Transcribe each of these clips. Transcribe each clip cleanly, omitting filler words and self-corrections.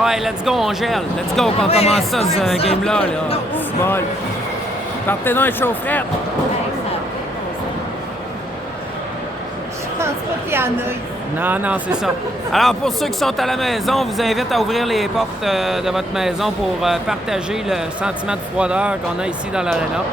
Ouais, let's go, on gèle. Let's go, qu'on commence ça, ce game-là. Là. C'est bon. Partez dans les chaufferettes. Je pense pas qu'il y en ait. Non, c'est ça. Alors, pour ceux qui sont à la maison, on vous invite à ouvrir les portes de votre maison pour partager le sentiment de froideur qu'on a ici dans l'aréna.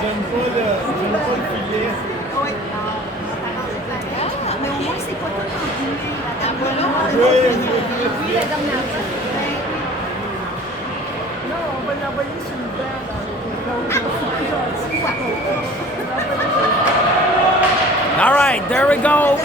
J'aime pas le filet. Oui. Mais au moins, c'est pas tout enroulé. Oui, la dernière fois. Non, on va l'envoyer sur le banc dans All right, there we go.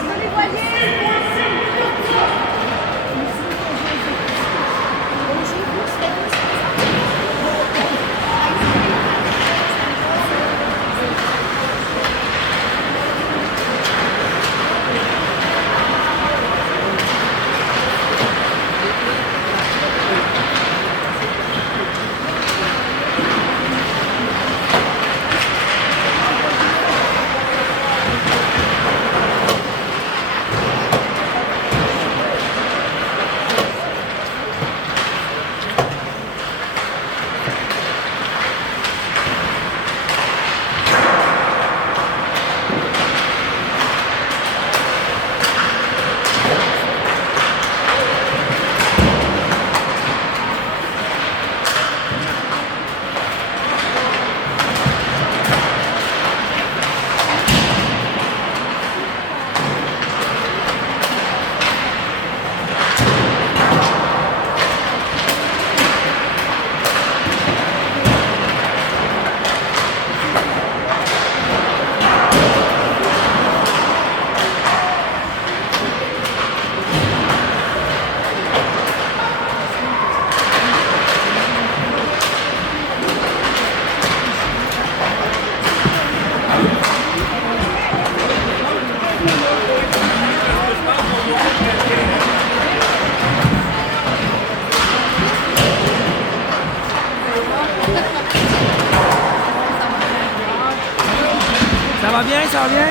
Ça va bien, ça va bien?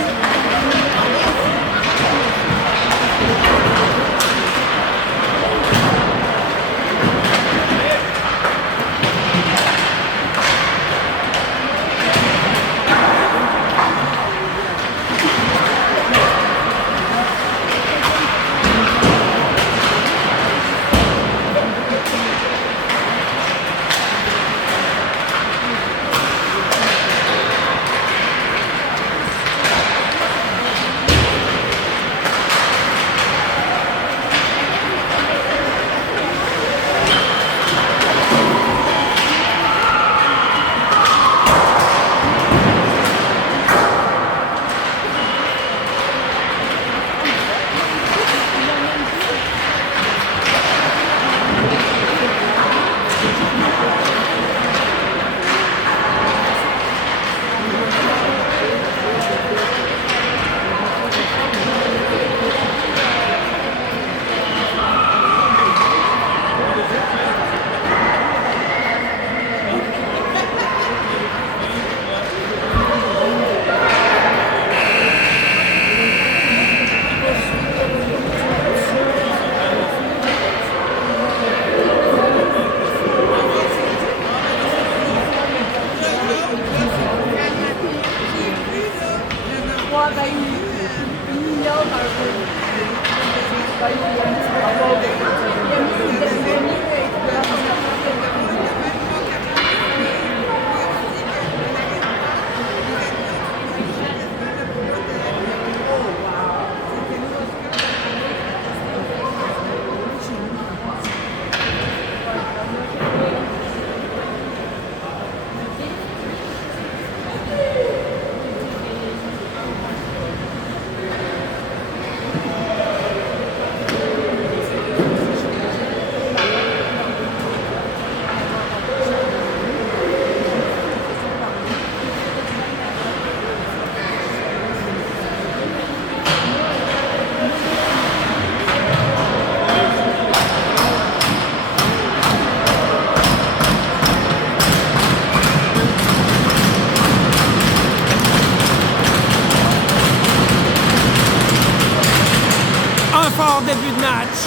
début de match.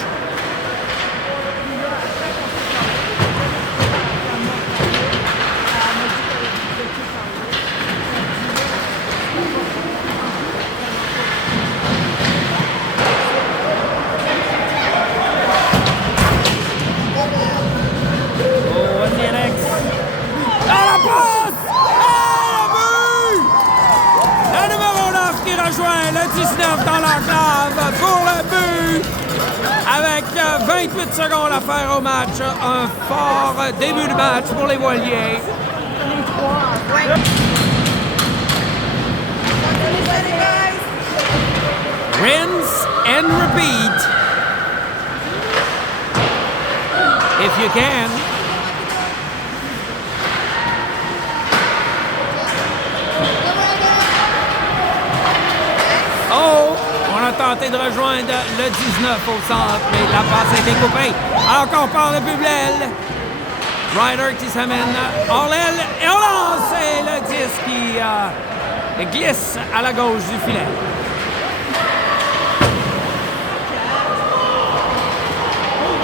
Le 19 dans l'enclave pour le but. Avec 28 secondes à faire au match. Un fort début de match pour les voiliers. Rinse and repeat. If you can. Oh! On a tenté de rejoindre le 19 au centre, mais la passe a été coupée. Encore par le Bublel. Ryder qui s'amène hors l'aile et on lance! Et le 10 qui glisse à la gauche du filet.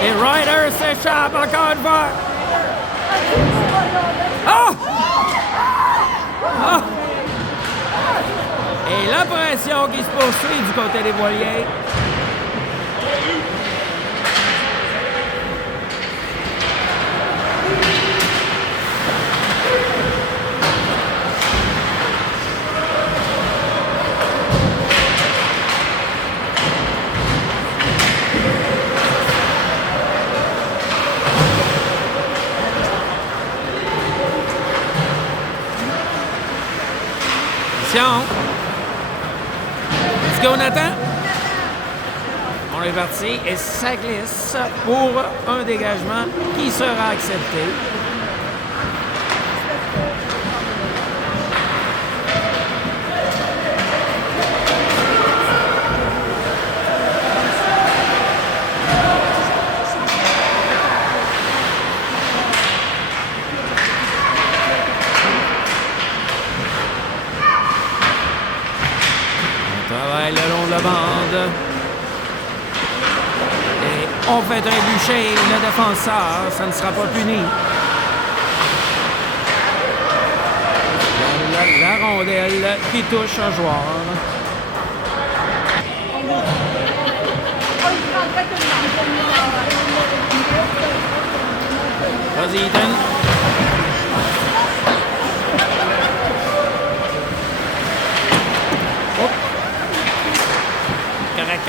Et Ryder s'échappe encore une fois. Oh! Oh! Et la pression qui se poursuit du côté des voiliers. Attention. Let's go, Nathan. On est parti et ça glisse pour un dégagement qui sera accepté. Le long de la bande. Et on fait trébucher le défenseur. Ça ne sera pas puni. La rondelle qui touche un joueur. Vas-y, Ethan. Correct.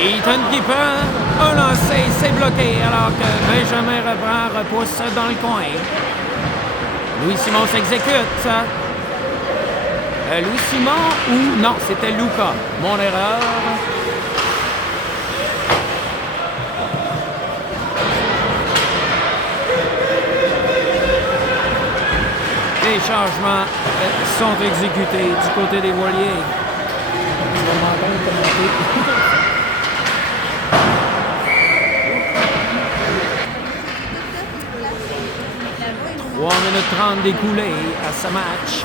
Ethan qui prend un lancer, c'est bloqué alors que Benjamin reprend, repousse dans le coin. Louis Simon s'exécute. Louis Simon ou non, c'était Luca. Mon erreur. Les changements sont exécutés du côté des voiliers. 3 minutes 30 d'écoulées à ce match.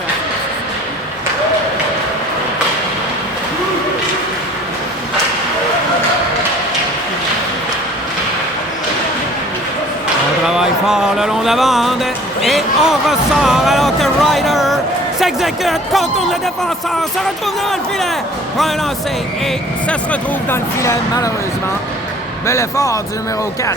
On travaille fort le long de la bande et on ressort alors que Ryder s'exécute, contourne le défenseur, se retrouve dans le filet, prend un lancer et ça se retrouve dans le filet malheureusement. Bel effort du numéro 4.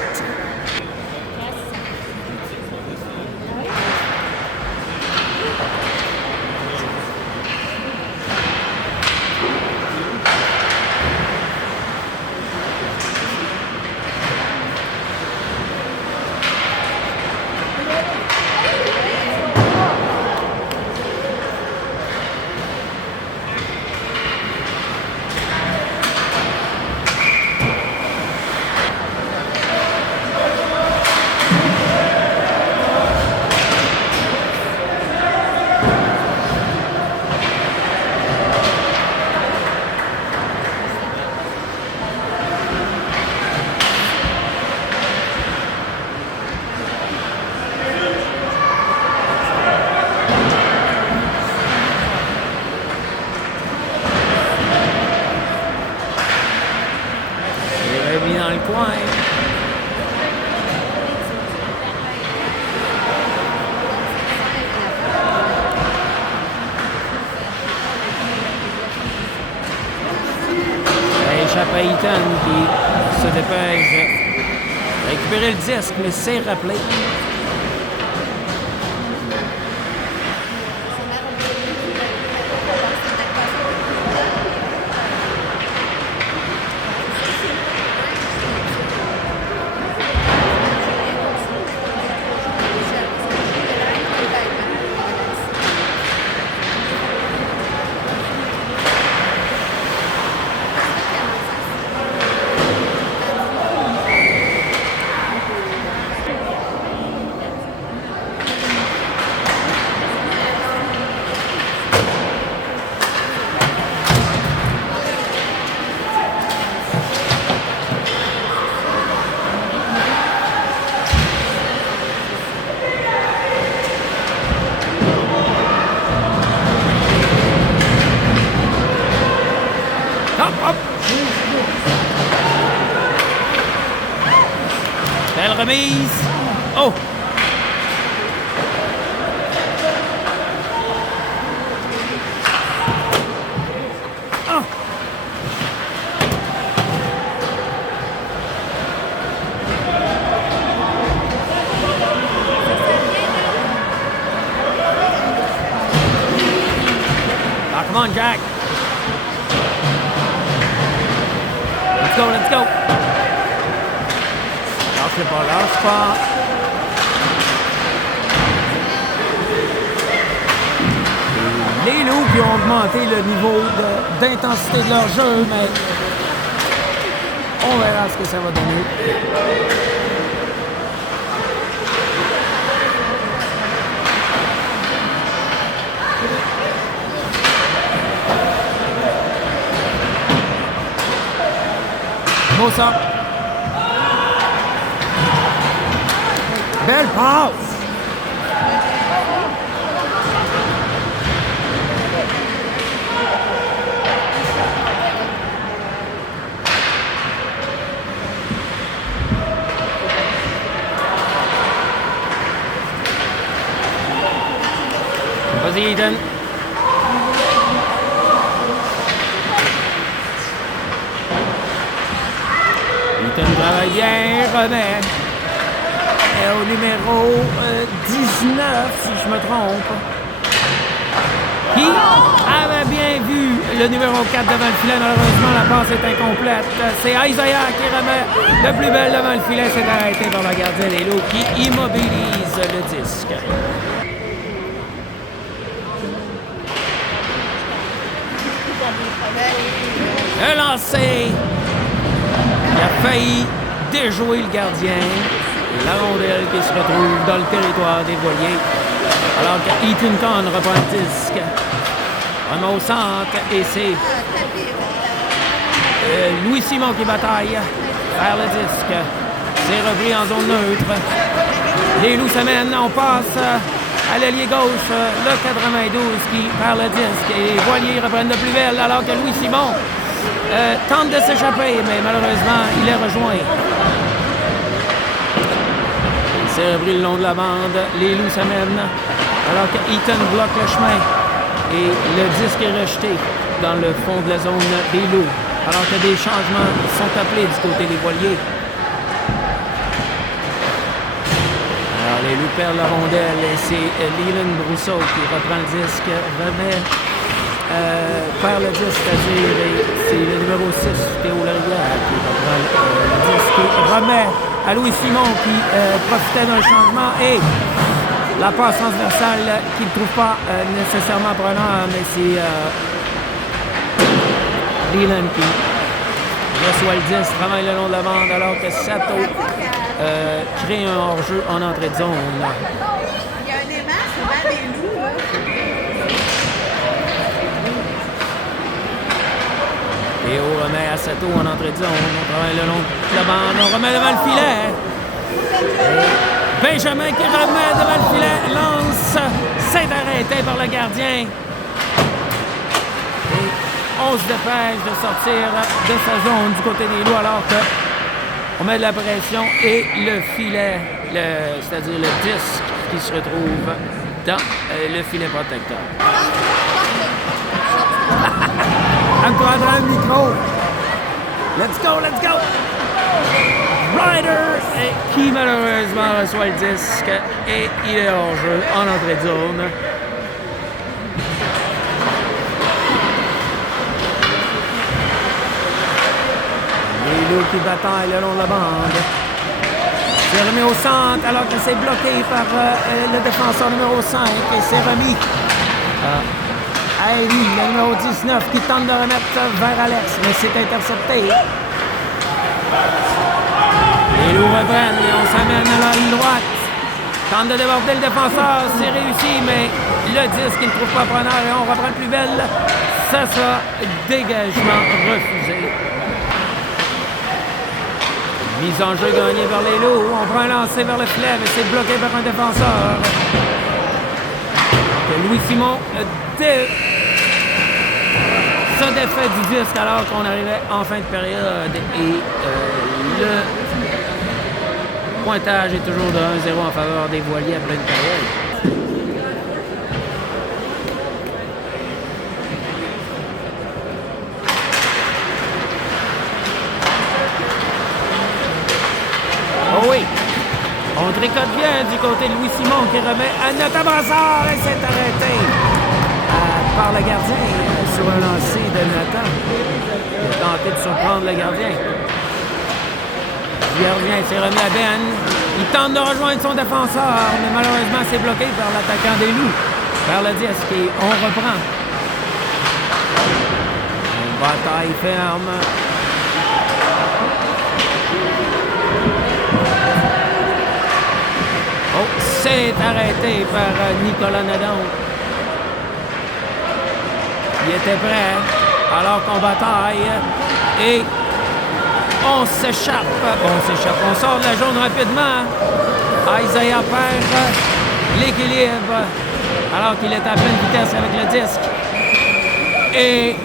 coin. Ça échappe à Eaton qui se dépêche de récupérer le disque, mais c'est rappelé. Belle remise. Oh! Oh! Ah, come on, Jack. Let's go, let's go. Lâche pas, lâche pas. Les loups qui ont augmenté le niveau d'intensité de leur jeu, mais on verra ce que ça va donner. Mossa. Belle passe! Vas-y, Eaton. Eaton travaille bien, remet. Au numéro 19, si je me trompe, qui avait bien vu le numéro 4 devant le filet. Malheureusement, la passe est incomplète. C'est Isaiah qui remet le plus belle devant le filet. C'est arrêté par le gardien des Loups qui immobilise le disque. Le lancer qui a failli déjouer le gardien. La rondelle qui se retrouve dans le territoire des Voiliers. Alors que Eaton reprend le disque. Remet au centre et c'est Louis Simon qui bataille vers le disque. C'est repris en zone neutre. Les Loups s'amènent. On passe à l'ailier gauche, le 92 qui perd le disque. Et les Voiliers reprennent de plus belle alors que Louis Simon tente de s'échapper, mais malheureusement, il est rejoint. C'est repris le long de la bande. Les Loups s'amènent alors que Eaton bloque le chemin. Et le disque est rejeté dans le fond de la zone des Loups. Alors que des changements sont appelés du côté des Voiliers. Alors les Loups perdent la rondelle et c'est Leland Brousseau qui reprend le disque, perd le disque, c'est-à-dire c'est le numéro 6, Théo Larivière, qui reprend le disque et remet à Louis Simon qui profitait d'un changement et la passe transversale qu'il ne trouve pas nécessairement preneur, mais c'est Leland qui reçoit le disque, travaille le long de la bande alors que Sato crée un hors-jeu en entrée de zone. Il y a un aimant souvent des Loups, là. Théo remet à Sato en entrée de zone. On travaille le long de la bande. On remet devant le filet. Et Benjamin qui remet devant le filet. Lance. C'est arrêté par le gardien. Et on se dépêche de sortir de sa zone du côté des Loups alors que On met de la pression et le filet, c'est-à-dire le disque qui se retrouve dans le filet protecteur. Encore dans le micro. Let's go, let's go! Ryder qui malheureusement reçoit le disque et il est hors jeu en entrée de zone. Les loups qui bataillent le long de la bande. C'est remis au centre alors que c'est bloqué par le défenseur numéro 5 et c'est remis à Elie, le numéro 19 qui tente de remettre vers Alex, mais c'est intercepté. Les loups reprennent et on s'amène à la ligne droite. Tente de déborder le défenseur, c'est réussi, mais le disque il ne trouve pas preneur et on reprend le plus belle. Ça sera dégagement refusé. Mise en jeu gagnée vers les loups. On prend un lancer vers le filet, mais c'est bloqué par un défenseur. Que Louis Simon se défait du disque alors qu'on arrivait en fin de période et le pointage est toujours de 1-0 en faveur des voiliers après une période. Oh oui! On tricote bien du côté de Louis Simon qui remet à notre brassard et s'est arrêté par le gardien sur un lancer de Nathan. Il a tenté de surprendre le gardien. Le gardien s'est remis à Ben. Il tente de rejoindre son défenseur, mais malheureusement c'est bloqué par l'attaquant des loups vers le disque et on reprend. Une bataille ferme. Oh, c'est arrêté par Nicolas Nadon. Il était prêt alors qu'on bataille et on s'échappe. On sort de la zone rapidement. Isaiah perd l'équilibre alors qu'il est à pleine vitesse avec le disque. Et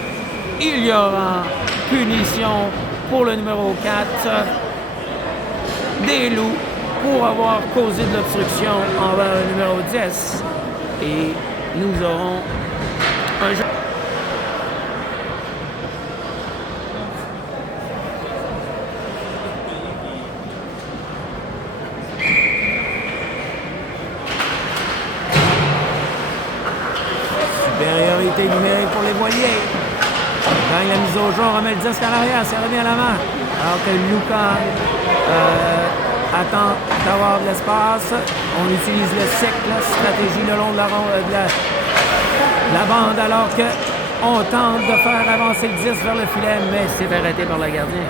il y aura punition pour le numéro 4 des loups pour avoir causé de l'obstruction envers le numéro 10. Et nous aurons un jeu. Supériorité numérique pour les voiliers. Gagne la mise au jour, remet le disque à l'arrière, c'est remis à l'avant. Alors que Lucas attend d'avoir de l'espace. On utilise le cycle, stratégie le long de la bande alors qu'on tente de faire avancer le 10 vers le filet, mais c'est arrêté par le gardien.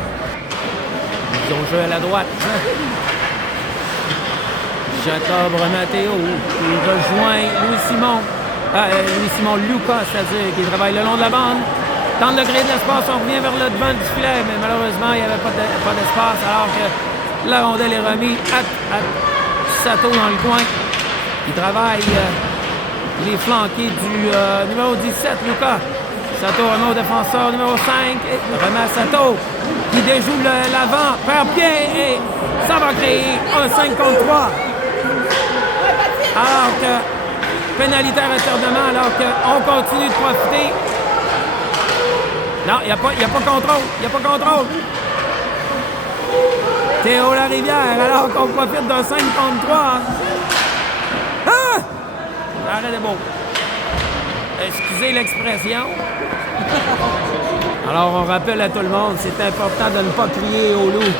Ils ont joué à la droite. Jacob Matteo, il rejoint Louis Simon Lucas, c'est-à-dire qui travaille le long de la bande. Tente de créer de l'espace, on revient vers le devant du filet, mais malheureusement, il n'y avait pas d'espace alors que la rondelle est remise à Sato dans le coin. Il travaille les flanqués du numéro 17, Lucas. Sato remet au défenseur numéro 5. Et remet à Sato qui déjoue l'avant, perd pied et ça va créer un 5 contre 3. Alors que pénalité à retardement, alors qu'on continue de profiter. Non, il n'y a pas contrôle. Il n'y a pas contrôle. Théo Larivière, alors qu'on profite d'un 5 contre 3. Ah! Arrête de beau. Excusez l'expression. Alors, on rappelle à tout le monde, c'est important de ne pas crier au loup.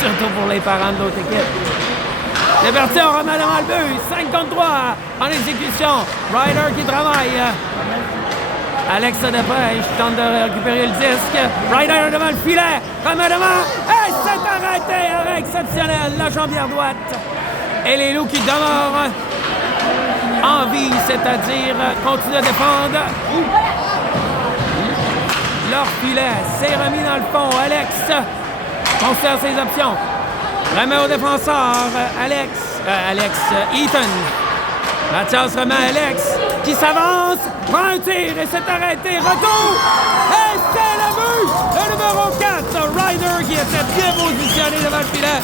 Surtout pour les parents de l'autre équipe. C'est parti, on remet devant le but. 5 contre 3 en exécution. Ryder qui travaille. Alex se dépêche, tente de récupérer le disque. Ryder devant le filet. Remet devant. Et c'est arrêté. Arrêt exceptionnel. La jambière droite. Et les loups qui demeurent en vie, c'est-à-dire continuent à défendre. Leur filet s'est remis dans le fond. Alex conserve ses options. Remet au défenseur, Eaton. Mathias remet à Alex, qui s'avance, prend un tir et s'est arrêté. Retour! Et c'est le but! but! Le numéro 4, Ryder, qui était bien positionné devant le filet,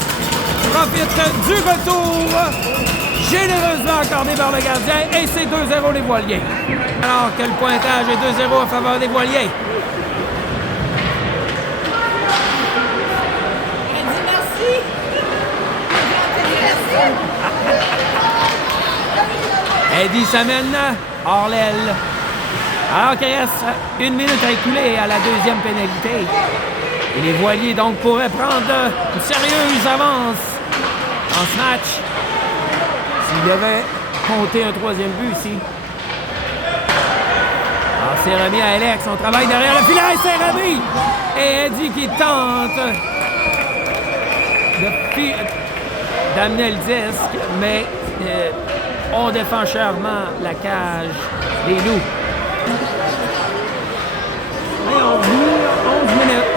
profite du retour généreusement accordé par le gardien et c'est 2-0 les Voiliers. Alors que le pointage est 2-0 en faveur des Voiliers. Merci. Eddie s'amène hors l'aile. Alors qu'il reste 1 minute à écouler à la deuxième pénalité. Et les Voiliers donc pourraient prendre une sérieuse avance en ce match. S'il devait compter un troisième but ici. Alors c'est remis à Alex. On travaille derrière le filet. C'est remis. Et Eddie qui tente d'amener le disque. Mais on défend chèrement la cage des Loups. Et on joue 11 minutes.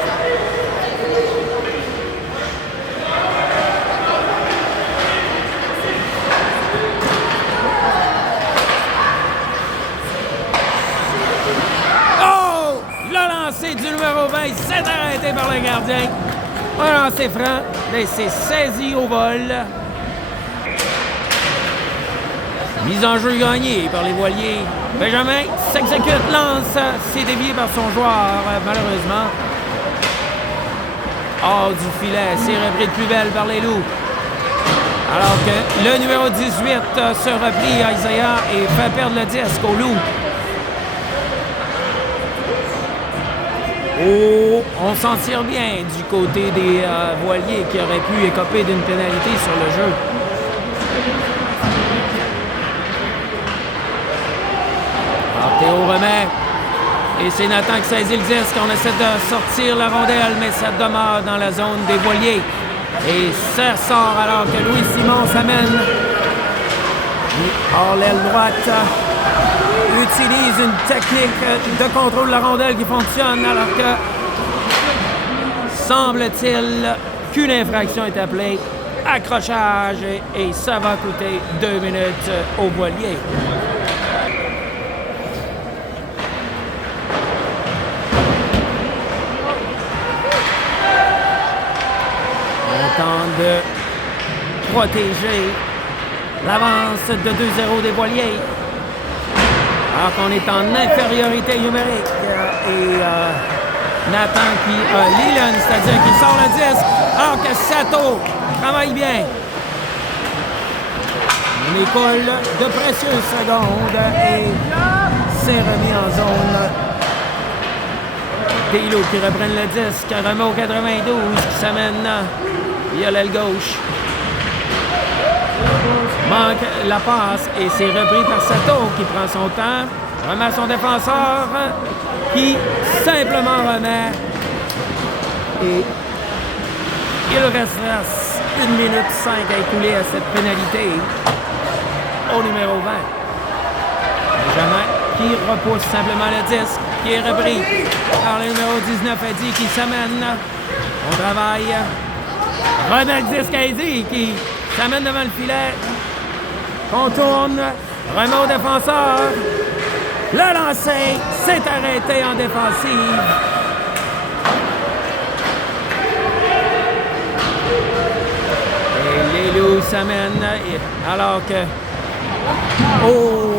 Oh! Le lancer du numéro 20 s'est arrêté par le gardien. Un lancer franc, mais c'est saisi au vol. Mise en jeu gagnée par les Voiliers. Benjamin s'exécute, lance, c'est dévié par son joueur, malheureusement. Hors du filet, c'est repris de plus belle par les Loups. Alors que le numéro 18 se replie à Isaiah et fait perdre le disque aux Loups. Oh, on s'en tire bien du côté des Voiliers qui auraient pu écoper d'une pénalité sur le jeu. Théo remet. Et c'est Nathan qui saisit le disque. On essaie de sortir la rondelle, mais ça demeure dans la zone des Voiliers. Et ça sort alors que Louis Simon s'amène. Hors l'aile droite utilise une technique de contrôle de la rondelle qui fonctionne alors que semble-t-il qu'une infraction est appelée. Accrochage et ça va coûter 2 minutes aux Voiliers. De protéger l'avance de 2-0 des Voiliers. Alors qu'on est en infériorité numérique. Et Nathan qui Leland, c'est-à-dire qui sort le disque, alors que Sato travaille bien. On écoule de précieuses secondes et c'est remis en zone. Des Loups qui reprennent le disque, remet au 92 qui s'amène via l'aile gauche. Manque la passe et c'est repris par Sato qui prend son temps. Remet son défenseur qui simplement remet. Et il reste 1 minute 5 à écouler à cette pénalité au numéro 20. Benjamin qui repousse simplement le disque qui est repris par le numéro 19 Eddie qui s'amène. On travaille. Remet le disque à Eddie qui s'amène devant le filet. Contourne. Remet au défenseur. Le lancer s'est arrêté en défensive. Et les Loups s'amènent alors que... Oh!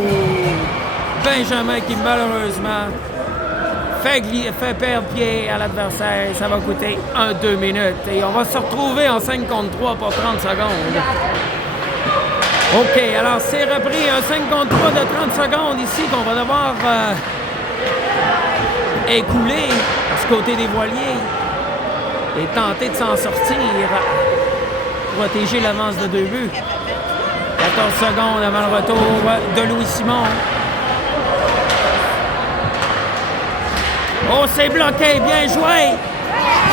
Benjamin qui malheureusement fait perdre pied à l'adversaire. Ça va coûter 1-2 minutes. Et on va se retrouver en 5 contre 3 pour 30 secondes. OK, alors c'est repris un 5 contre 3 de 30 secondes ici qu'on va devoir écouler du côté des Voiliers et tenter de s'en sortir, protéger l'avance de 2 buts. 14 secondes avant le retour de Louis Simon. Oh, c'est bloqué, bien joué!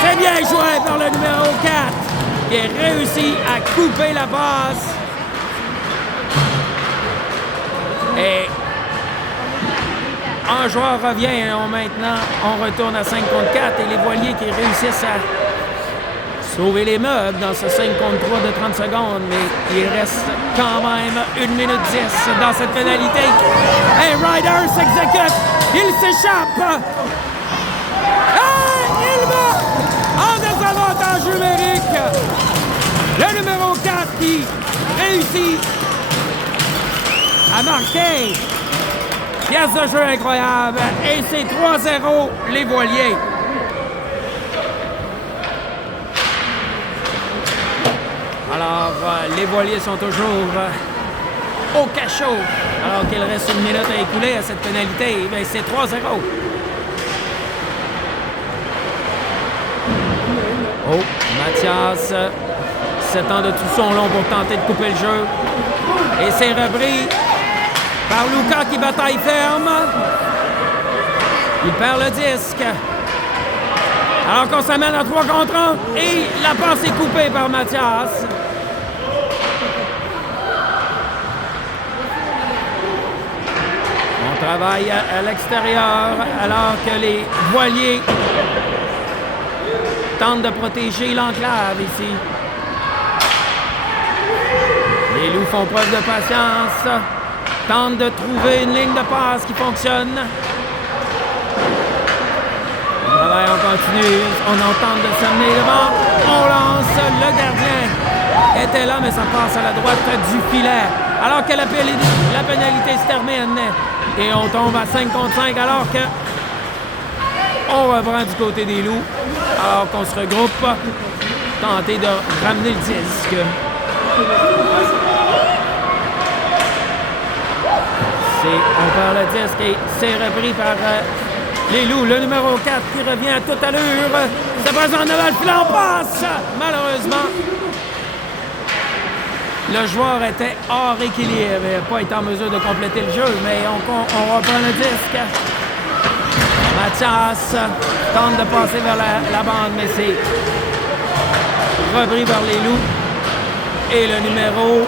C'est bien joué par le numéro 4 qui a réussi à couper la passe. Et un joueur revient maintenant. On retourne à 5 contre 4 et les Voiliers qui réussissent à sauver les meubles dans ce 5 contre 3 de 30 secondes. Mais il reste quand même 1 minute 10 dans cette pénalité. Et Ryder s'exécute. Il s'échappe. Ah! réussi à marquer. Pièce de jeu incroyable. Et c'est 3-0 les Voiliers. Alors, les Voiliers sont toujours au cachot. Alors qu'il reste une minute à écouler à cette pénalité. Bien, c'est 3-0. Oh, Mathias s'étend de tout son long pour tenter de couper le jeu. Et c'est repris par Luca qui bataille ferme. Il perd le disque. Alors qu'on s'amène à 3 contre 1. Et la passe est coupée par Mathias. On travaille à l'extérieur alors que les Voiliers tentent de protéger l'enclave ici. Les Loups font preuve de patience, tentent de trouver une ligne de passe qui fonctionne. Le travail en continue, on tente de s'amener devant, on lance, le gardien était là mais ça passe à la droite du filet. Alors que la pénalité se termine et on tombe à 5 contre 5 alors que on reprend du côté des Loups. Alors qu'on se regroupe, tenter de ramener le disque. On perd le disque et c'est repris par les Loups. Le numéro 4 qui revient à toute allure. Se présente devant le filet, on passe! Malheureusement, le joueur était hors équilibre. Il n'a pas été en mesure de compléter le jeu, mais on reprend le disque. Mathias tente de passer vers la bande, mais c'est repris par les Loups. Et le numéro...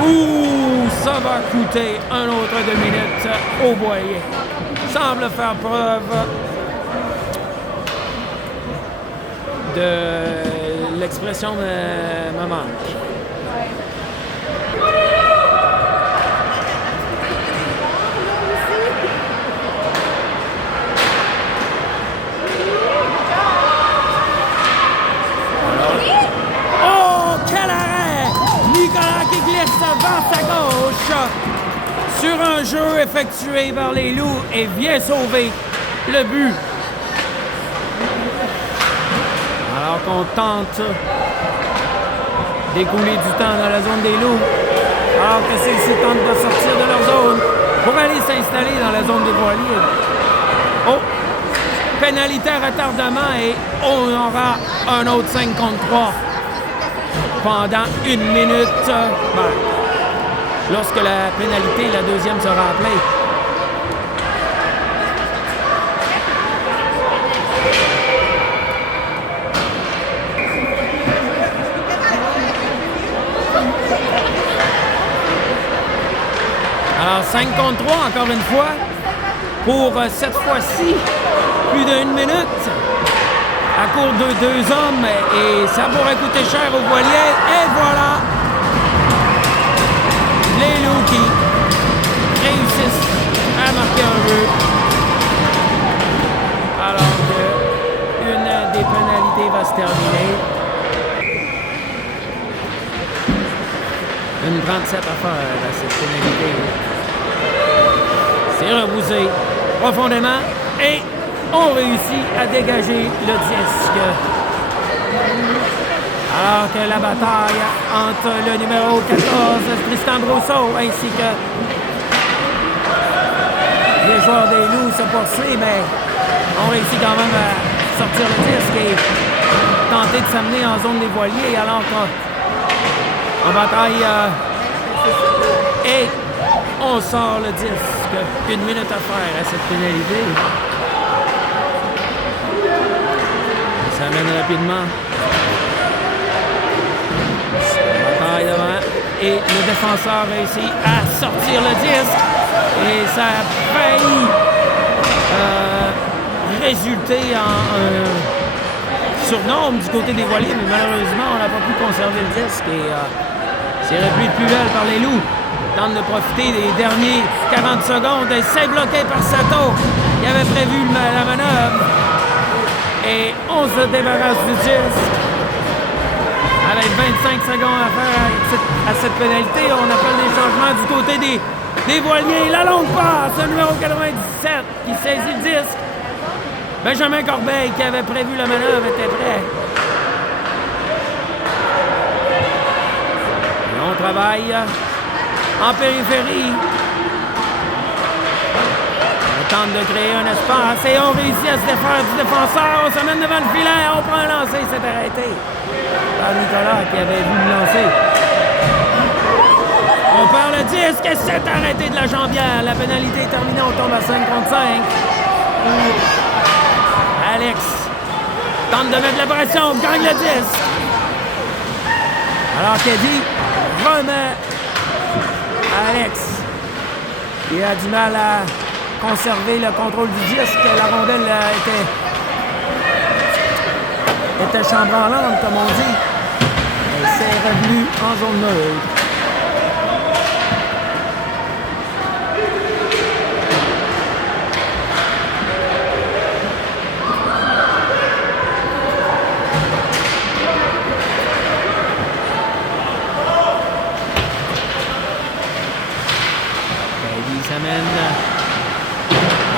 Ouh, ça va coûter un autre 2 minutes au Voilier. Semble faire preuve de l'expression me manque. Vers sa gauche sur un jeu effectué par les Loups et vient sauver le but. Alors qu'on tente d'écouler du temps dans la zone des Loups, alors que ceux-ci tentent de sortir de leur zone pour aller s'installer dans la zone des Voiliers. Oh! Pénalité à retardement et on aura un autre 5 contre 3 pendant 1 minute. Lorsque la pénalité, la deuxième, sera appelée. Alors, 5 contre 3, encore une fois, pour cette fois-ci, plus d'1 minute, à court de 2 hommes, et ça pourrait coûter cher aux Voiliers. Et voilà! Les Loups qui réussissent à marquer un but. Alors qu'une des pénalités va se terminer. Une 37 à faire à cette pénalité. C'est repoussé profondément et on réussit à dégager le disque. Alors que la bataille entre le numéro 14, Tristan Brousseau, ainsi que les joueurs des Loups se poursuit, mais on réussit quand même à sortir le disque et tenter de s'amener en zone des Voiliers, alors qu'en bataille et on sort le disque. 1 minute à faire à cette pénalité. Ça mène rapidement. Devant. Et le défenseur réussit à sortir le disque et ça a failli résulter en un surnombre du côté des Voiliers, mais malheureusement on n'a pas pu conserver le disque et c'est repris de plus belle par les Loups. Tente de profiter des derniers 40 secondes et c'est bloqué par Sato qui avait prévu la manœuvre et on se débarrasse du disque. Avec 25 secondes à faire à cette pénalité, on appelle des changements du côté des voiliers. La longue passe, le numéro 97 qui saisit le disque. Benjamin Corbeil, qui avait prévu la manœuvre, était prêt. Et on travaille en périphérie. On tente de créer un espace et on réussit à se défaire du défenseur. On se mène devant le filet, on prend un lancer, c'est arrêté par Nicolas qui avait vu le lancer. On perd le disque et c'est arrêté de la jambière. La pénalité est terminée, on tombe à 5 contre 5. Alex tente de mettre la pression, gagne le disque. Alors qu'Eddie remet Alex. Il a du mal à conserver le contrôle du disque. La rondelle était chambranlante, comme on dit. Et c'est revenu en zone neutre.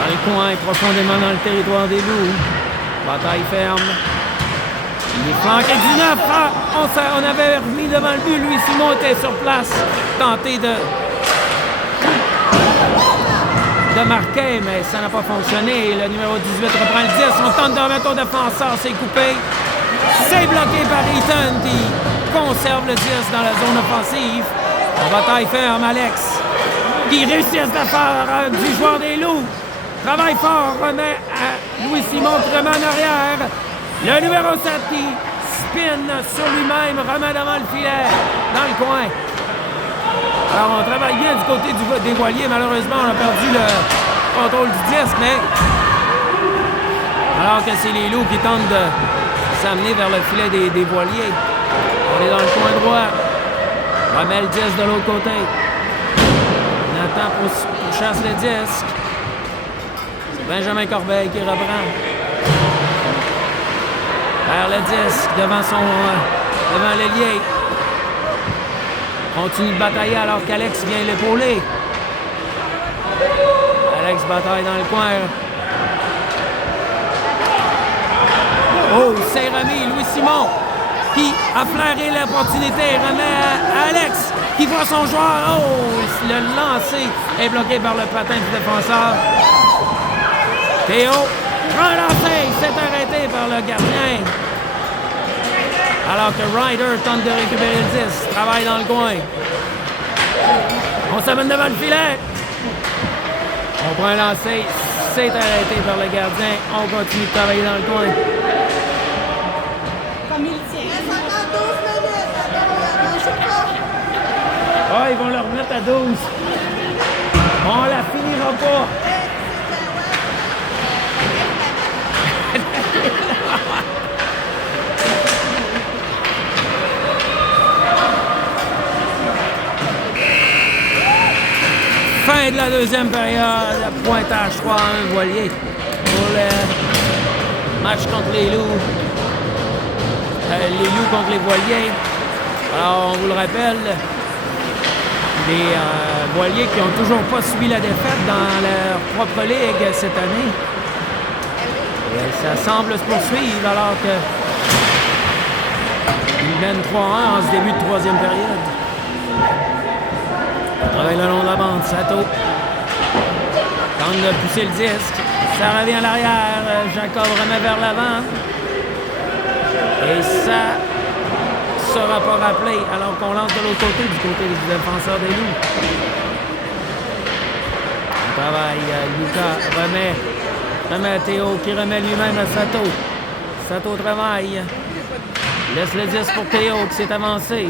Dans le coin, profondément dans le territoire des loups. Bataille ferme. Il est flanqué du 9. On avait remis devant le but. Louis Simon était sur place. Tenté de marquer, mais ça n'a pas fonctionné. Le numéro 18 reprend le 10. On tente de remettre au défenseur. C'est coupé. C'est bloqué par Eaton qui conserve le 10 dans la zone offensive. En bataille ferme, Alex qui réussit à se défaire du joueur des loups. Travaille fort, remet à Louis Simon qui remet en arrière. Le numéro 7 qui spin sur lui-même, remet devant le filet, dans le coin. Alors on travaille bien du côté des voiliers. Malheureusement, on a perdu le contrôle du disque, mais alors que c'est les loups qui tentent de s'amener vers le filet des voiliers. On est dans le coin droit. Remet le disque de l'autre côté. Nathan pour chasse le disque. C'est Benjamin Corbeil qui reprend. Perd le disque devant l'ailier. Continue de batailler alors qu'Alex vient l'épauler. Alex bataille dans le coin. Oh, c'est remis Louis Simon qui a flairé l'opportunité. Remet à Alex qui voit son joueur. Oh, le lancer est bloqué par le patin du défenseur. Théo prend un lancer. C'est arrêté par le gardien. Alors que Ryder tente de récupérer le 10. Travaille dans le coin. On s'amène devant le filet. On prend un lancer. C'est arrêté par le gardien. On continue de travailler dans le coin. Comme il tient. Ah, ils vont le remettre à 12. On la finira pas. Fin de la deuxième période. Pointage 3-1 voilier pour le match contre les loups. Les loups contre les voiliers. Alors, on vous le rappelle, des voiliers qui n'ont toujours pas subi la défaite dans leur propre ligue cette année. Et ça semble se poursuivre alors que ils mènent 3-1 en ce début de troisième période. On travaille le long de la bande. Sato tente de pousser le disque. Ça revient à l'arrière. Jacob remet vers l'avant. Et ça sera pas rappelé alors qu'on lance de l'autre côté, du côté des défenseurs des loups. On travaille. Lucas remet à Théo qui remet lui-même à Sato. Sato travaille. Laisse le disque pour Théo qui s'est avancé.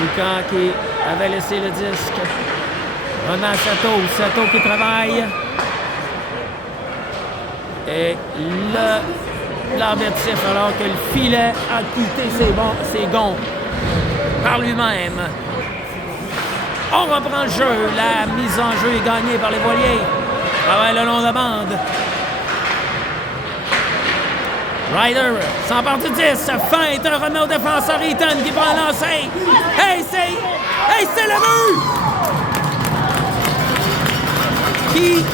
Lucas qui avait laissé le disque. Remet à Sato. Sato qui travaille. Et l'arbitre siffle alors que le filet a quitté ses gonds par lui-même. On reprend le jeu. La mise en jeu est gagnée par les voiliers. Travaille le long de la bande. Ryder s'empare du 10, feinte, remet au défenseur Eaton qui prend un lancer. Hey, c'est le but! Qui,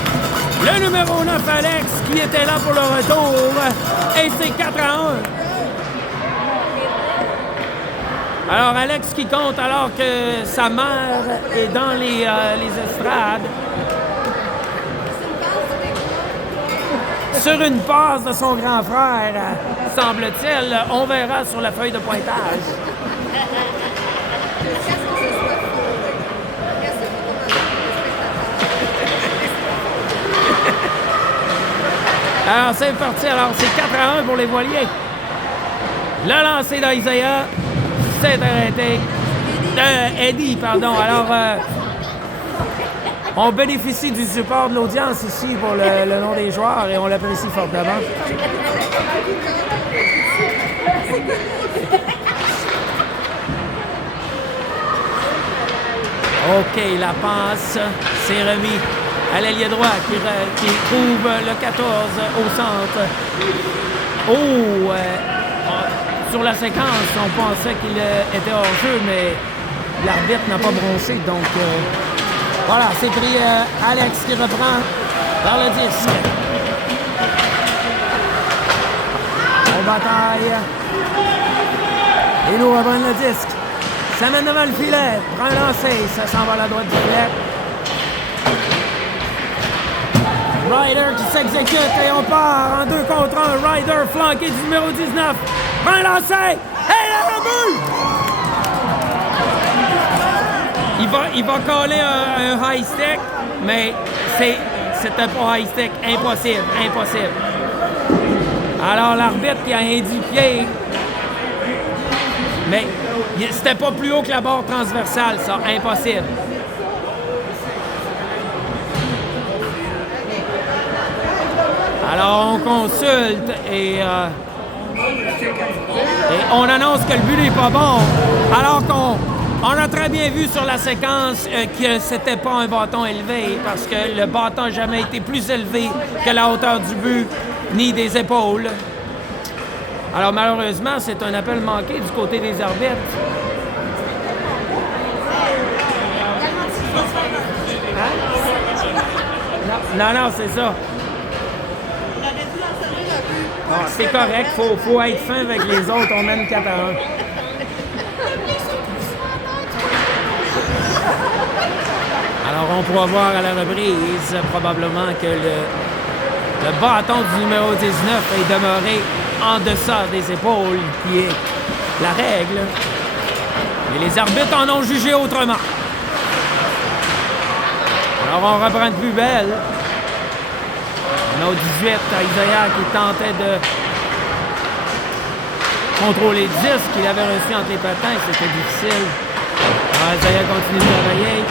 le numéro 9, Alex, qui était là pour le retour, et c'est 4-1. Alors, Alex qui compte alors que sa mère est dans les estrades. Sur une passe de son grand frère, semble-t-il, on verra sur la feuille de pointage. Alors, c'est parti. Alors, c'est 4-1 pour les voiliers. Le lancer d'Isaiah s'est arrêté. Eddie, pardon. Alors, on bénéficie du support de l'audience ici pour le nom des joueurs et on l'apprécie fortement. OK, la passe s'est remis à l'ailier droit qui trouve le 14 au centre. Oh! Sur la séquence, on pensait qu'il était hors jeu, mais l'arbitre n'a pas bronché. Donc, voilà, c'est pris Alex qui reprend vers le disque. On bataille. Et nous reprend le disque. Ça mène devant le filet. Prend un lancer. Ça s'en va à la droite du filet. Ryder qui s'exécute et on part en 2 contre 1. Ryder flanqué du numéro 19. Prend un lancer. Et le but! Il va coller un high stick, mais c'était pas high stick. Impossible. Alors l'arbitre qui a indiqué, mais c'était pas plus haut que la barre transversale, ça. Impossible. Alors on consulte et on annonce que le but n'est pas bon, alors qu'on a très bien vu sur la séquence que c'était pas un bâton élevé parce que le bâton n'a jamais été plus élevé que la hauteur du but ni des épaules. Alors malheureusement, c'est un appel manqué du côté des arbitres. Non, c'est ça. Ah, c'est correct, faut être fin avec les autres, on mène 4-1. Alors on pourra voir à la reprise probablement que le bâton du numéro 19 est demeuré en deçà des épaules, qui est la règle. Mais les arbitres en ont jugé autrement. Alors on reprend de plus belle. On a au 18 Isaiah qui tentait de contrôler le disque qu'il avait reçu entre les patins. C'était difficile. Alors Isaiah continue de travailler.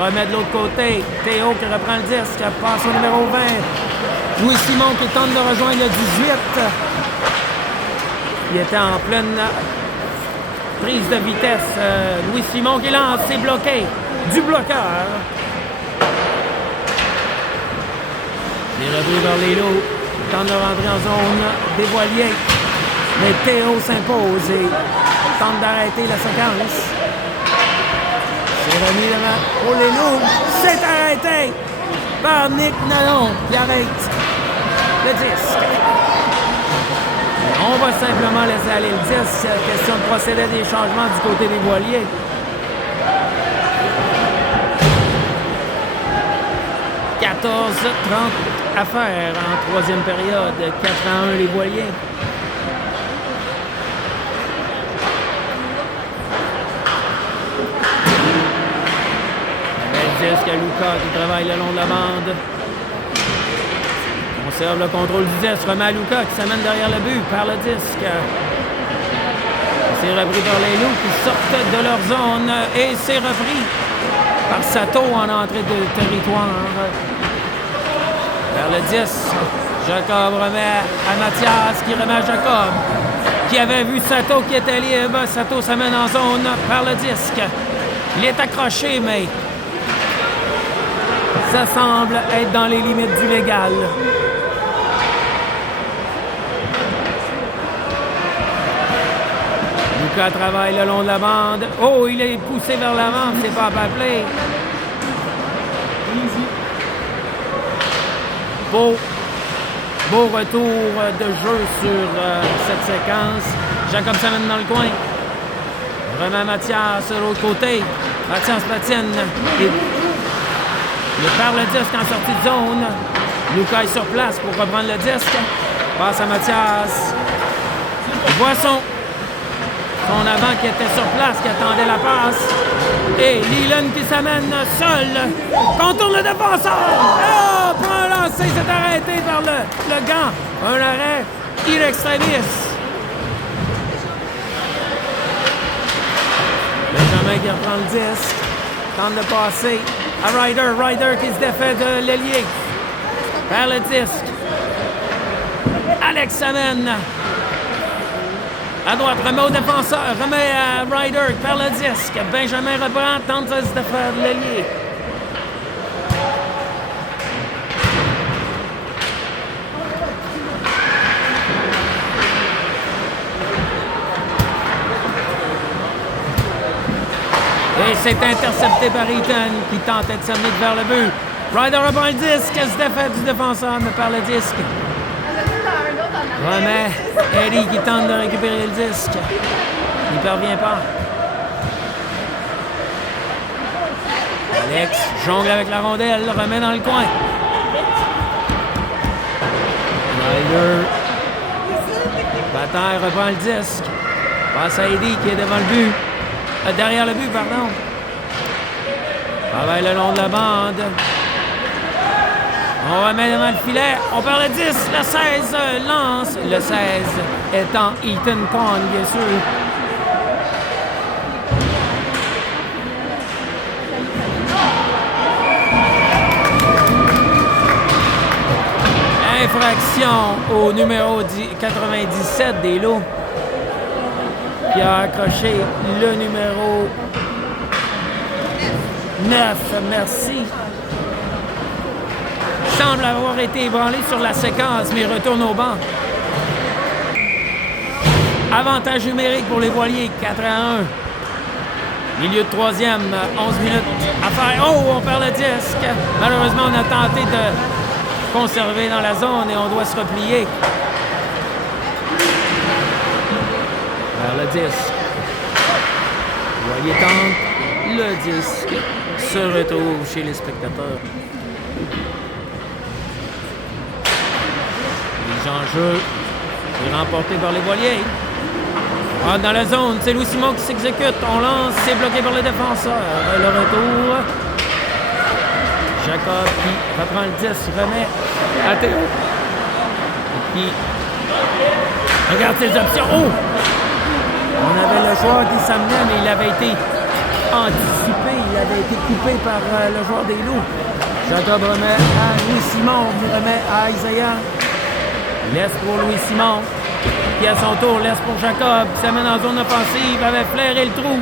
Remet de l'autre côté. Théo qui reprend le disque. Passe au numéro 20. Louis Simon qui tente de rejoindre le 18. Il était en pleine prise de vitesse. Louis Simon qui lance. C'est bloqué. Du bloqueur. Il est repris vers les lots. Il tente de rentrer en zone des voiliers. Mais Théo s'impose et tente d'arrêter la séquence. C'est remis devant pour les lots. C'est arrêté par Nick Nallon qui arrête le disque. On va simplement laisser aller le disque. Question de procéder à des changements du côté des voiliers. « 14-30 à faire en troisième période. 4-1 les voiliers. Bel disque à Luca qui travaille le long de la bande. Conserve le contrôle du disque. Remet à Luca qui s'amène derrière le but par le disque. C'est repris par les loups qui sortent de leur zone et c'est repris par Sato en entrée de territoire. Vers le 10, Jacob remet à Mathias, qui remet à Jacob, qui avait vu Sato qui était libre. Sato s'amène en zone par le disque. Il est accroché, mais ça semble être dans les limites du légal. Luka travaille le long de la bande. Oh, il est poussé vers l'avant, c'est pas à play. Beau retour de jeu sur cette séquence. Jacob s'amène dans le coin. Remet Mathias de l'autre côté. Mathias patine. Il perd le disque en sortie de zone. Luka est sur place pour reprendre le disque. Passe à Mathias. Boisson. Son avant qui était sur place, qui attendait la passe. Et Leland qui s'amène seul. Contourne le défenseur. Oh, prend un lancer, s'est arrêté par le gant. Un arrêt in extremis. Benjamin qui reprend le disque. Tente de passer à Ryder. Ryder qui se défait de l'ailier. Perd le disque. Alex s'amène. À droite, remet au défenseur, remet à Ryder, perd le disque. Benjamin reprend, tente de se défaire de l'ailier. Et c'est intercepté par Eaton qui tentait de s'amener vers le but. Ryder reprend le disque, se défait du défenseur, mais perd le disque. Remet Eddie qui tente de récupérer le disque. Il ne parvient pas. Alex jongle avec la rondelle, remet dans le coin. Ryder. Bataille reprend le disque. Passe à Eddie qui est devant le but. Derrière le but, pardon. Travaille le long de la bande. On remet devant le filet. On perd le 10. Le 16 lance. Le 16 étant Ethan Kong, bien sûr. Infraction au numéro 97 des lots, qui a accroché le numéro 9. Merci. Semble avoir été ébranlé sur la séquence, mais retourne au banc. Avantage numérique pour les voiliers, 4-1. Milieu de troisième, 11 minutes à faire. Oh, on perd le disque. Malheureusement, on a tenté de conserver dans la zone et on doit se replier. Vers le disque. Voilier tente. Le disque se retrouve chez les spectateurs. En-jeu est remporté par les voiliers. Dans la zone, c'est Louis Simon qui s'exécute. On lance, c'est bloqué par le défenseur. Le retour. Jacob qui reprend le 10, remet à Théo. Et puis, regarde ses options. Oh! On avait le joueur qui s'amenait, mais il avait été anticipé. Il avait été coupé par le joueur des Loups. Jacob remet à Louis Simon, qui remet à Isaiah. Laisse pour Louis Simon, qui à son tour laisse pour Jacob, qui s'amène en zone offensive, avait flairé le trou.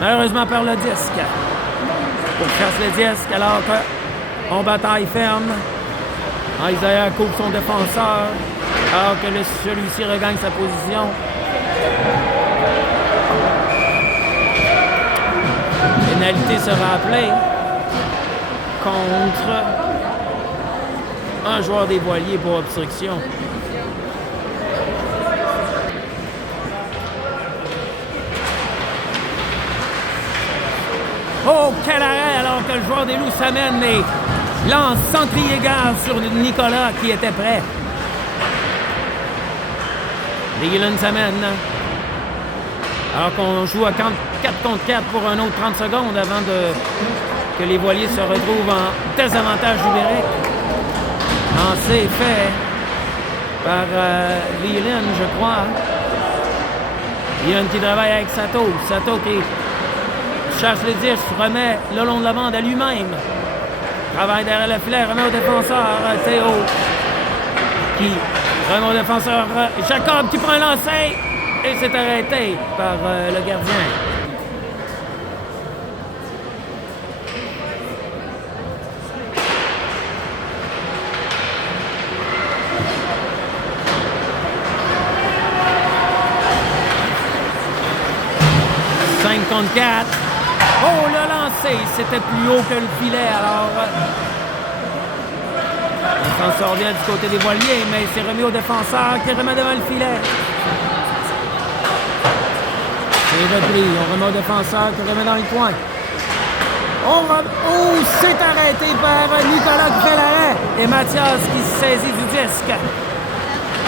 Malheureusement, perd le disque. Pour chasse le disque, alors qu'on bataille ferme. Isaiah coupe son défenseur, alors que celui-ci regagne sa position. Pénalité sera appelée contre un joueur des voiliers pour obstruction. Oh, quel arrêt alors que le joueur des Loups s'amène et lance sans crier gare sur Nicolas qui était prêt. Leland s'amène. Alors qu'on joue à 4 contre 4 pour un autre 30 secondes avant que les voiliers se retrouvent en désavantage numérique. Lancé fait par Leland, je crois. Leland qui travaille avec Sato. Sato qui cherche le 10, remet le long de la bande à lui-même. Travaille derrière le filet, remet au défenseur Théo. Qui remet au défenseur Jacob qui prend un lancer et s'est arrêté par le gardien. contre 4. Oh, le lancer, c'était plus haut que le filet, alors... On s'en sort bien du côté des voiliers, mais c'est remis au défenseur qui remet devant le filet. C'est repris, on remet au défenseur qui remet dans le coin. Oh, c'est arrêté par Nicolas qui fait l'arrêt. Et Mathias qui se saisit du disque.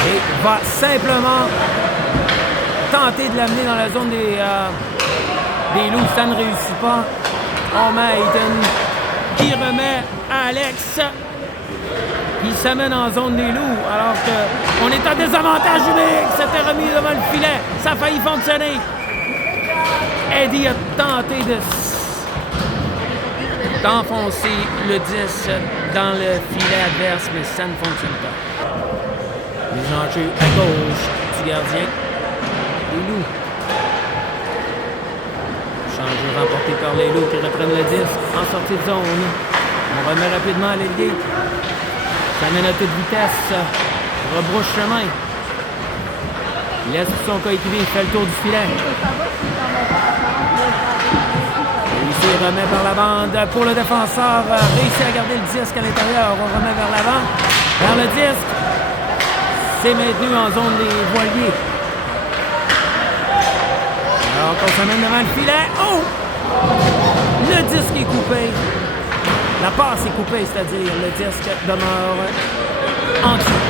Et va simplement tenter de l'amener dans la zone des loups. Ça ne réussit pas. Oh, Maiden qui remet à Alex. Il s'amène en zone des loups alors qu'on est en désavantage numérique. C'était remis devant le filet. Ça a failli fonctionner. Eddie a tenté d'enfoncer le 10 dans le filet adverse, mais ça ne fonctionne pas. Les enjeux à gauche du gardien des loups. Changé remporté par les loups qui reprennent le 10 en sortie de zone. On remet rapidement à l'ailier. Ça mène à toute vitesse. Rebrouche chemin. Il laisse son coéquipier, il fait le tour du filet. Il remet par la bande pour le défenseur. Réussit à garder le disque à l'intérieur. On remet vers l'avant. Vers le disque. C'est maintenu en zone des voiliers. Alors qu'on s'amène devant le filet. Oh! Le disque est coupé. La passe est coupée, c'est-à-dire le disque demeure entier.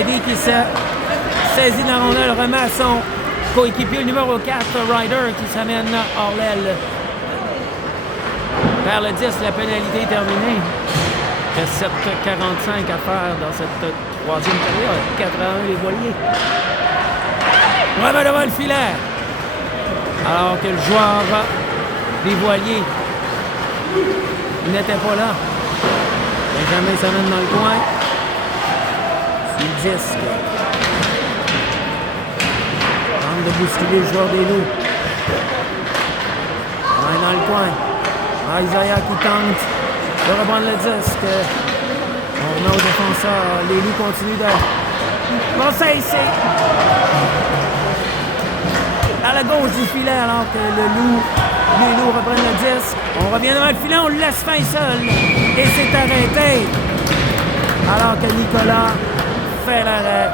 Eddie qui se saisit de la rondelle remet à son coéquipier, le numéro 4, Ryder, qui s'amène hors l'aile. Vers le 10, la pénalité est terminée. Il y a 7:45 à faire dans cette troisième période. 4-1 les voiliers. Remet devant le filet. Alors que le joueur des voiliers n'était pas là. Benjamin s'amène dans le coin. C'est le disque. Tente de bousculer le joueur des loups. Ouais, dans le coin. Isaiah qui tente de reprendre le disque. On remet au défenseur. Les loups continuent de... Bon, ça ici. À la gauche du filet, alors que les loups reprennent le disque. On revient devant le filet, on le laisse fin seul. Et c'est arrêté. Alors que Nicolas fait l'arrêt.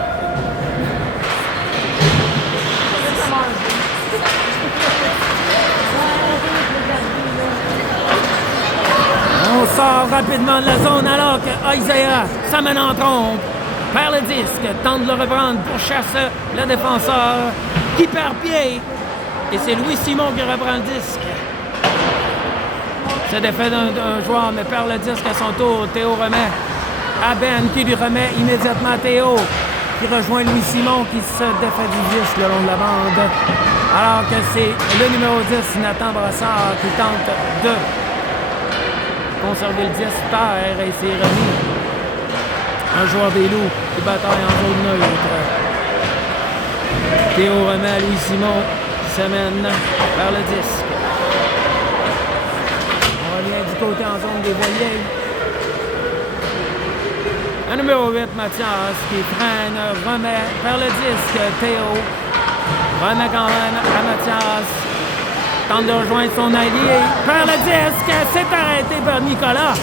On sort rapidement de la zone alors que Isaiah s'amène en trompe. Perd le disque, tente de le reprendre pour chasser le défenseur qui perd pied. Et c'est Louis Simon qui reprend le disque. C'est défait d'un joueur, mais perd le disque à son tour. Théo remet à Ben qui lui remet immédiatement Théo qui rejoint Louis Simon qui se défait du disque le long de la bande. Alors que c'est le numéro 10, Nathan Brassard, qui tente de conserver le disque terre et c'est remis. Un joueur des loups qui bataille en zone neutre. Théo remet à Louis Simon qui s'amène vers le disque. On revient du côté en zone des voiliers. Le numéro 8, Mathias, qui freine, remet vers le disque. Théo remet quand même à Mathias. Tente de rejoindre son allié. Vers le disque, c'est arrêté par Nicolas.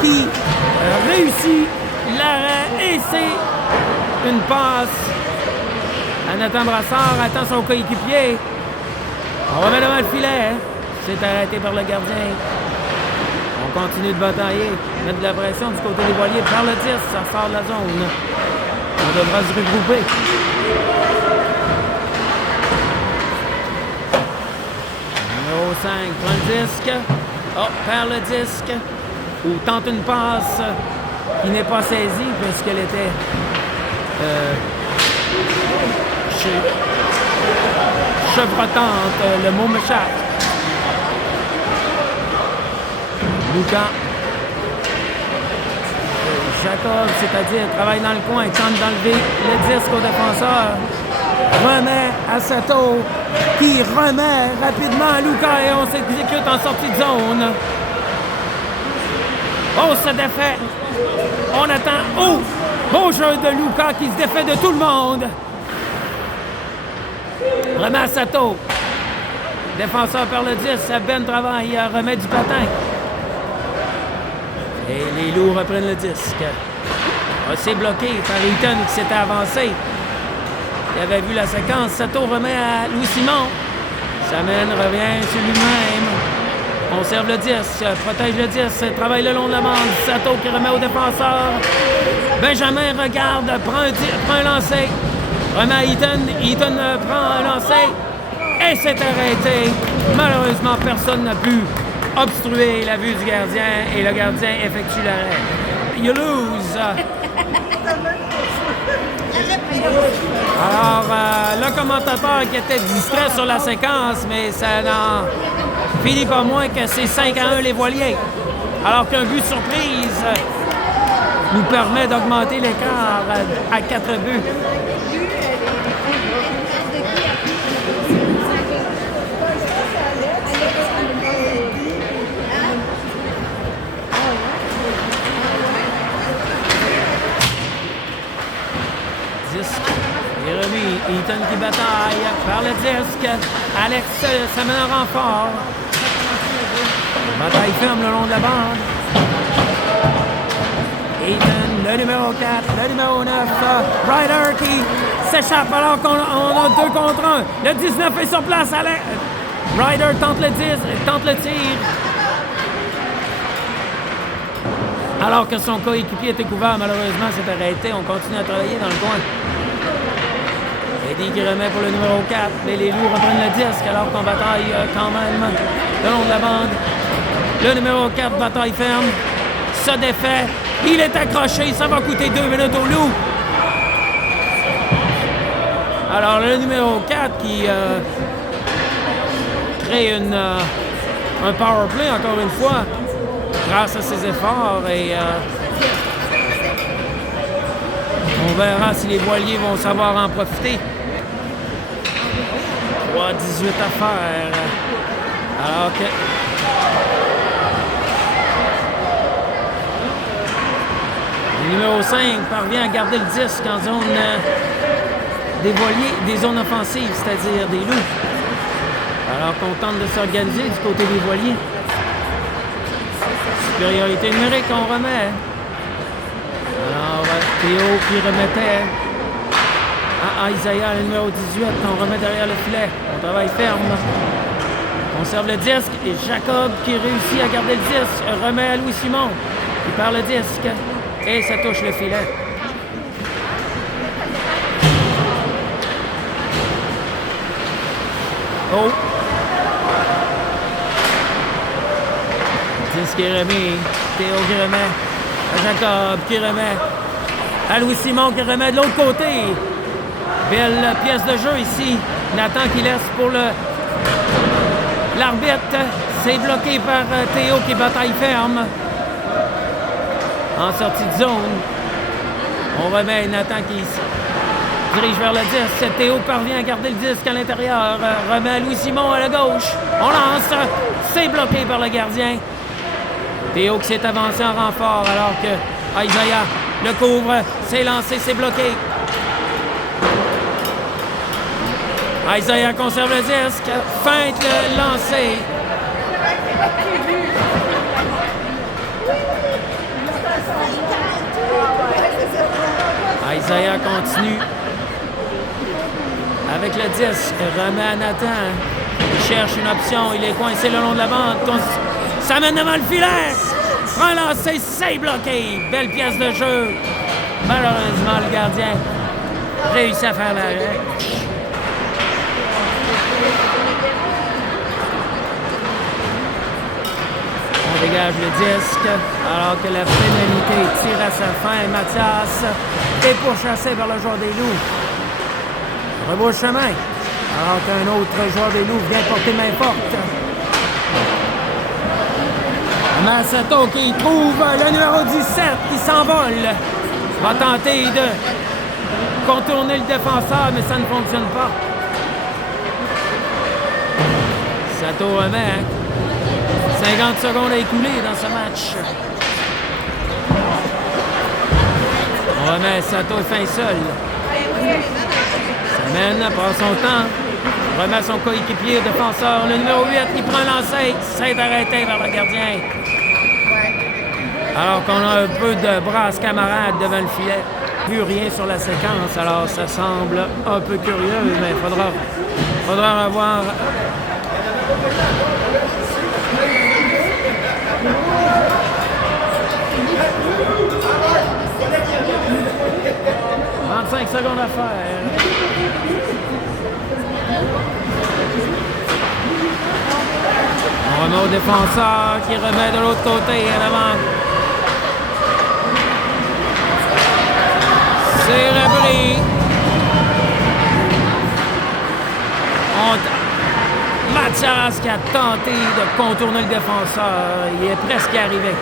Qui réussit l'arrêt et c'est une passe à Nathan Brassard. Attend son coéquipier. On remet devant le filet. C'est arrêté par le gardien. On continue de batailler, mettre de la pression du côté des voiliers. Par le 10, ça sort de la zone. On devra se regrouper. Numéro 5 prend le disque. Oh, perd le disque. Ou tente une passe qui n'est pas saisie puisqu'elle était chevrotante. Le mot m'échappe. Lucas. Jacob, c'est-à-dire, travaille dans le coin, tente d'enlever le disque au défenseur. Remet à Sato, qui remet rapidement à Lucas et on s'exécute en sortie de zone. Oh, ça défait. On attend. Oh! Beau jeu de Lucas qui se défait de tout le monde. Remet à Sato. Défenseur par le 10. Ben travaille. Remet du patin. Et les Loups reprennent le disque. C'est bloqué par Eaton qui s'était avancé. Il avait vu la séquence. Sato remet à Louis Simon. Samen revient sur lui-même. Conserve le 10. Protège le 10. Travaille le long de la bande. Sato qui remet au défenseur. Benjamin regarde. Prend un lancer. Remet à Eaton. Eaton prend un lancer. Et c'est arrêté. Malheureusement, personne n'a pu obstruer la vue du gardien. Et le gardien effectue l'arrêt. You lose. Alors, le commentateur qui était distrait sur la séquence, mais ça n'en finit pas moins que c'est 5-1 les Voiliers. Alors qu'un but surprise nous permet d'augmenter l'écart à 4 buts. 10. Il est remis. Eaton qui bataille par le disque. Alex s'amène en renfort. Bataille ferme le long de la bande. Eaton, le numéro 4, le numéro 9. Ryder qui s'échappe alors qu'on a 2 contre 1. Le 19 est sur place. Ryder tente le tir. Alors que son coéquipier était couvert, malheureusement, c'est arrêté. On continue à travailler dans le coin. Eddie qui remet pour le numéro 4. Mais les Loups reprennent le disque alors qu'on bataille quand même le long de la bande. Le numéro 4, bataille ferme. Se défait. Il est accroché. Ça va coûter 2 minutes aux Loups. Alors, le numéro 4 qui crée un power play, encore une fois, grâce à ses efforts. Et on verra si les Voiliers vont savoir en profiter. 3-18 à faire. Alors que... Le numéro 5 parvient à garder le disque en zone des Voiliers, des zones offensives, c'est-à-dire des Loups. Alors qu'on tente de s'organiser du côté des Voiliers. Supériorité numérique, on remet. Alors, Théo qui remettait à Isaiah, le numéro 18, on remet derrière le filet. On travaille ferme. On conserve le disque et Jacob qui réussit à garder le disque remet à Louis Simon qui perd le disque et ça touche le filet. Oh! Disque qui est remis. Théo qui remet à Jacob qui remet à Louis Simon qui remet de l'autre côté. Belle pièce de jeu ici. Nathan qui laisse pour l'arbitre. C'est bloqué par Théo qui bataille ferme. En sortie de zone. On remet Nathan qui dirige vers le disque. Théo parvient à garder le disque à l'intérieur. Remet à Louis Simon à la gauche. On lance. C'est bloqué par le gardien. Théo qui s'est avancé en renfort alors que Isaiah le couvre. C'est lancé, c'est bloqué. Isaiah conserve le disque. Feinte le lancer. Isaiah continue avec le disque. Remet à Nathan. Il cherche une option. Il est coincé le long de la bande. Ça mène devant le filet. Prend un lancer, c'est bloqué. Belle pièce de jeu. Malheureusement, le gardien réussit à faire l'arrêt. On dégage le disque alors que la pénalité tire à sa fin. Mathias est pourchassé par le joueur des Loups. Rebrousse chemin alors qu'un autre joueur des Loups vient porter main forte. Massato qui trouve le numéro 17 qui s'envole. Va tenter de contourner le défenseur, mais ça ne fonctionne pas. Sato remet. 50 secondes à écouler dans ce match. On remet Sato fin seul. Samen prend son temps. Remet son coéquipier au défenseur. Le numéro 8 qui prend un lancer. C'est arrêté vers le gardien. Alors qu'on a un peu de brasse camarade devant le filet. Plus rien sur la séquence. Alors ça semble un peu curieux, mais il faudra revoir. « 25 secondes à faire. » On remet au défenseur qui remet de l'autre côté à l'avant. C'est repris. Mathias qui a tenté de contourner le défenseur. Il est presque arrivé.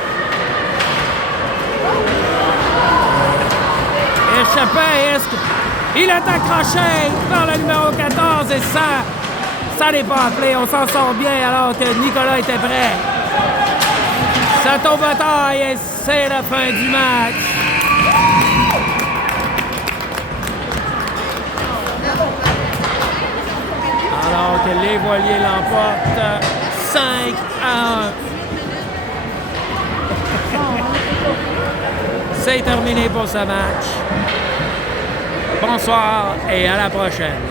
Échappé, il est accroché par le numéro 14 et ça n'est pas appelé. On s'en sort bien alors que Nicolas était prêt. Ça tombe à taille et c'est la fin du match. Alors que les Voiliers l'emportent 5-1. C'est terminé pour ce match. Bonsoir et à la prochaine.